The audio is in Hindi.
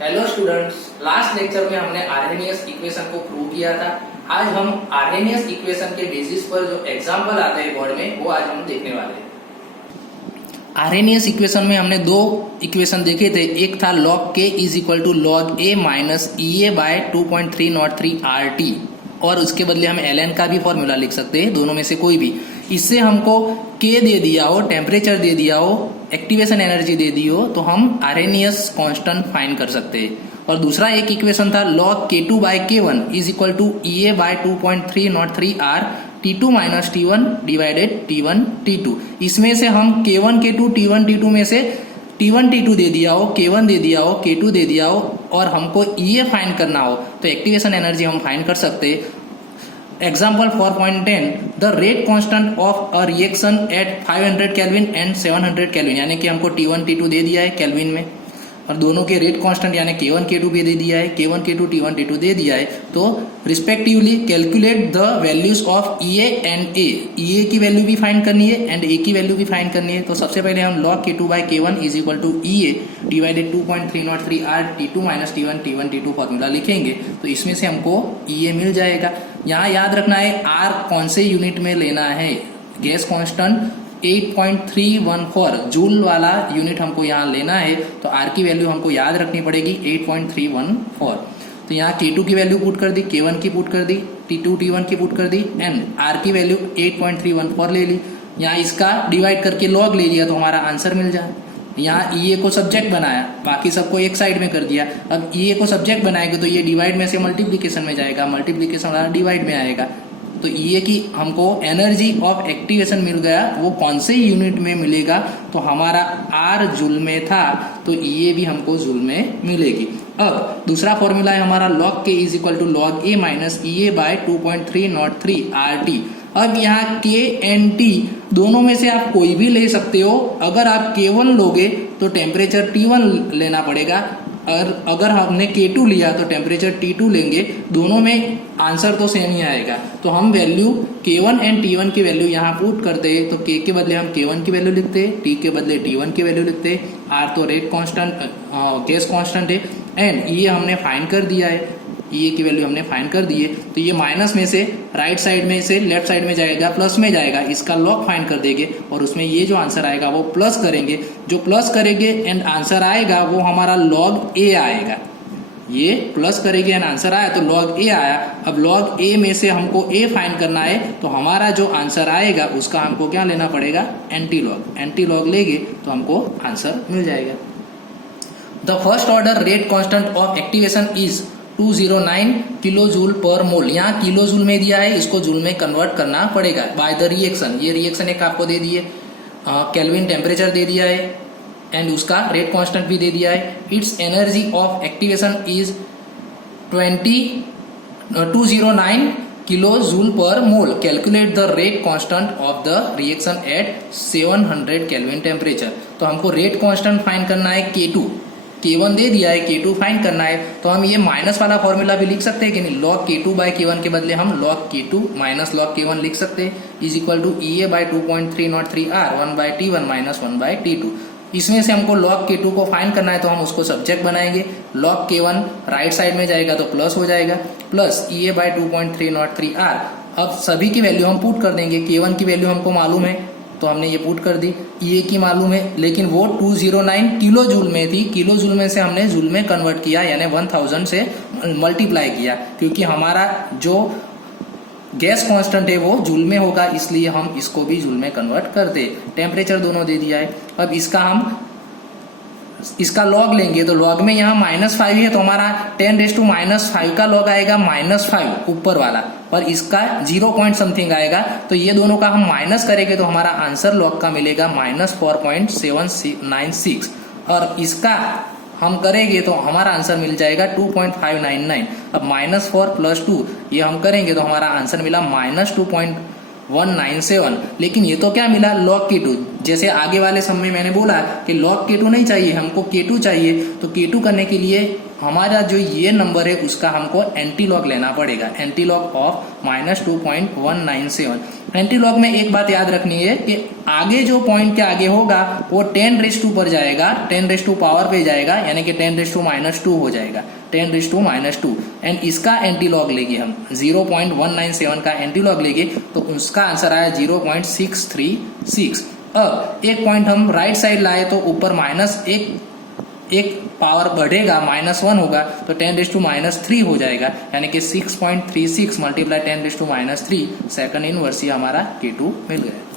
हेलो स्टूडेंट्स, लास्ट लेक्चर में हमने आर्हेनियस इक्वेशन को प्रूव किया था। आज हम आर्हेनियस इक्वेशन के बेसिस पर जो एग्जांपल आते हैं बोर्ड में वो आज हम देखने वाले हैं। आर्हेनियस इक्वेशन में हमने दो इक्वेशन देखे थे। एक था log k is equal to log a minus EA by 2.303 RT और उसके बदले हम ln का भी फॉर्मूला लिख सकते हैं, दोनों में से कोई भी। इससे हमको k दे दिया हो, टेम्परेचर दे दिया हो, एक्टिवेशन एनर्जी दे दी हो, तो हम आर्हेनियस कांस्टेंट फाइंड कर सकते हैं। और दूसरा एक इक्वेशन था log k2 by k1 is equal to EA by 2.303 R T2 minus T1 divided T1 T2। इसमें से हम K1 K2 T1 T2 में से T1 T2 दे दिया हो, K1 दे दिया हो, K2 दे दिया हो और हमको EA फाइंड करना हो तो एक्टिवेशन एनर्जी हम फाइंड कर सकते हैं। Example 4.10 the rate constant of a reaction at 500 Kelvin and 700 Kelvin, यानी कि हमको T1 T2 दे दिया है केल्विन में और दोनों के रेट कांस्टेंट यानी K1 K2 भी दे दिया है, K1 K2 T1 T2 दे दिया है। तो respectively calculate the values of EA and A। EA की वैल्यू भी फाइंड करनी है एंड A की वैल्यू भी फाइंड करनी है। तो सबसे पहले हम log K2 by K1 is equal to EA divided 2.303 R T2 minus T1 T1 T2 formula लिखेंगे तो इसमें से हमको EA मिल जाएगा। यहाँ याद रखना है R कौन से यूनिट में लेना है। गैस कांस्टेंट 8.314 जूल वाला यूनिट हमको यहाँ लेना है तो R की वैल्यू हमको याद रखनी पड़ेगी 8.314। तो यहाँ K2 की वैल्यू पुट कर दी, K1 की पुट कर दी, T2 T1 की पुट कर दी एंड R की वैल्यू 8.314 ले ली। यहाँ इसका डिवाइड करके लॉग ले लिया तो हमारा आंसर मिल जाए। यहाँ EA को सब्जेक्ट बनाया, बाकी सबको एक साइड में कर दिया। अब EA को सब्जेक्ट बनाएंगे तो ये डिवाइड में से मल्टीप्लीकेशन में जाएगा, मल्टीप्लीकेशन वाला डिवाइड में आएगा। तो EA की हमको एनर्जी ऑफ एक्टिवेशन मिल गया, वो कौन से यूनिट में मिलेगा तो हमारा R जूल में था तो EA भी हमको जूल में मिलेगी। अब दूसरा फॉर्मूला है हमारा log k is equal to log a minus EA by 2.303 RT। अब यहाँ K एंड T दोनों में से आप कोई भी ले सकते हो। अगर आप K1 लोगे तो टेम्परेचर T1 लेना पड़ेगा और अगर हमने K2 लिया तो टेम्परेचर T2 लेंगे। दोनों में आंसर तो सेम ही आएगा। तो हम वैल्यू K1 एंड T1 की वैल्यू यहाँ पुट करते हैं तो K के बदले हम K1 की वैल्यू लिखते हैं, T के बदले T1 की वैल्यू लिखते हैं। R तो रेट कांस्टेंट गैस कांस्टेंट है एंड ये हमने फाइंड कर दिया है, EA की वैल्यू हमने फाइंड कर दी है। तो ये माइनस में से राइट साइड में से लेफ्ट साइड में जाएगा, प्लस में जाएगा, इसका लॉग फाइंड कर देंगे और उसमें ये जो आंसर आएगा वो प्लस करेंगे। जो प्लस करेंगे एंड आंसर आएगा वो हमारा log A आएगा। ये प्लस करेंगे एंड आंसर आया तो log A आया। अब log A में से हमको A फाइंड करना है तो हमारा जो आंसर आएगा उसका हमको क्या लेना पड़ेगा, एंटी लॉग। एंटी लॉग लेंगे तो हमको आंसर मिल जाएगा। The first order rate constant of activation is 209 kilo joule per mole. यहाँ किलो जूल में दिया है, इसको जूल में कन्वर्ट करना पड़ेगा बाय द रिएक्शन। ये रिएक्शन एक आपको दे दिए, केल्विन टेम्परेचर दे दिया है एंड उसका रेट कांस्टेंट भी दे दिया है। It's energy of activation is 209 kilo joule per mole. Calculate the rate constant of the reaction at 700 kelvin temperature. तो हमको रेट कांस्टेंट फाइंड करना है K2, K1 दे दिया है, K2 फाइंड करना है। तो हम ये माइनस वाला फॉर्मूला भी लिख सकते हैं कि नहीं, log K2 बाय K1 के बदले हम log K2 minus log K1 लिख सकते हैं is equal to EA by 2.303 R 1 by T1 minus 1 by T2। इसमें से हमको log K2 को फाइंड करना है तो हम उसको सब्जेक्ट बनाएंगे। log K1 राइट साइड में जाएगा तो प्लस हो जाएगा, प्लस EA बाय 2.303 R। अब सभी की वैल्यू हम पुट कर देंगे। K1 की वैल्यू हमको मालूम है तो हमने ये पुट कर दी, EA की मालूम है लेकिन वो 209 किलो जूल में थी। किलो जूल में से हमने जूल में कन्वर्ट किया यानी 1000 से मल्टीप्लाई किया क्योंकि हमारा जो गैस कांस्टेंट है वो जूल में होगा, इसलिए हम इसको भी जूल में कन्वर्ट कर दे। टेम्परेचर दोनों दे दिया है। अब इसका लॉग लेंगे तो लॉग में यहाँ -5 है तो हमारा 10⁻⁵ का लॉग आएगा -5 ऊपर वाला और इसका 0 पॉइंट समथिंग आएगा। तो ये दोनों का हम माइनस करेंगे तो हमारा आंसर लॉग का मिलेगा -4.796 और इसका हम करेंगे तो हमारा आंसर मिल जाएगा 2.599। अब -4 + 2 ये हम करेंगे तो हमारा आंसर मिला -2.197। लेकिन ये तो क्या मिला, log K2। जैसे आगे वाले सम में मैंने बोला कि log K2 नहीं चाहिए, हमको K2 चाहिए। तो K2 करने के लिए हमारा जो ये नंबर है उसका हमको एंटी लॉग लेना पड़ेगा, एंटी लॉग ऑफ -2.197 एंटीलॉग में एक बात याद रखनी है कि आगे जो पॉइंट के आगे होगा वो 10⁻² पर जाएगा, 10⁻² पावर पे जाएगा, यानी कि 10⁻² हो जाएगा, 10⁻²। एंड इसका एंटीलॉग लेंगे हम 0.197 का एंटीलॉग लेंगे तो उसका आंसर आया 0.636। अब एक पॉइंट हम राइट साइड लाए तो ऊपर एक पावर बढ़ेगा, -1 होगा तो 10⁻³ हो जाएगा, यानी कि 6.36 × 10⁻³ सेकंड इनवर्स, ये हमारा K2 मिल गया।